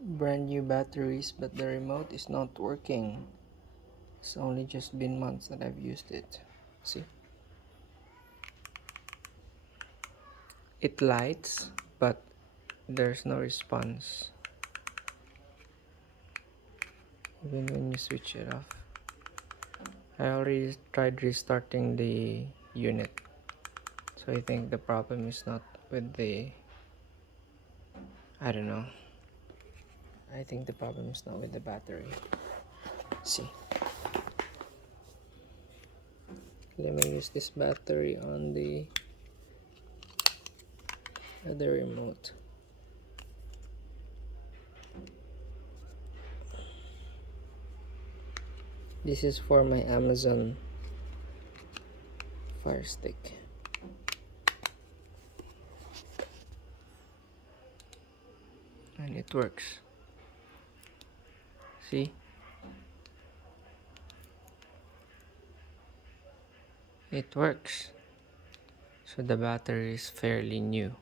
brand new batteries, but the remote is not working. It's only just been months that I've used it. See, it lights, but there's no response even when you switch it off. I already tried restarting the unit, so I think the problem is not with the, I don't know. I think the problem is not with the battery. See, let me use this battery on the other remote. This is for my Amazon Fire Stick. And it works. See? It works. So the battery is fairly new.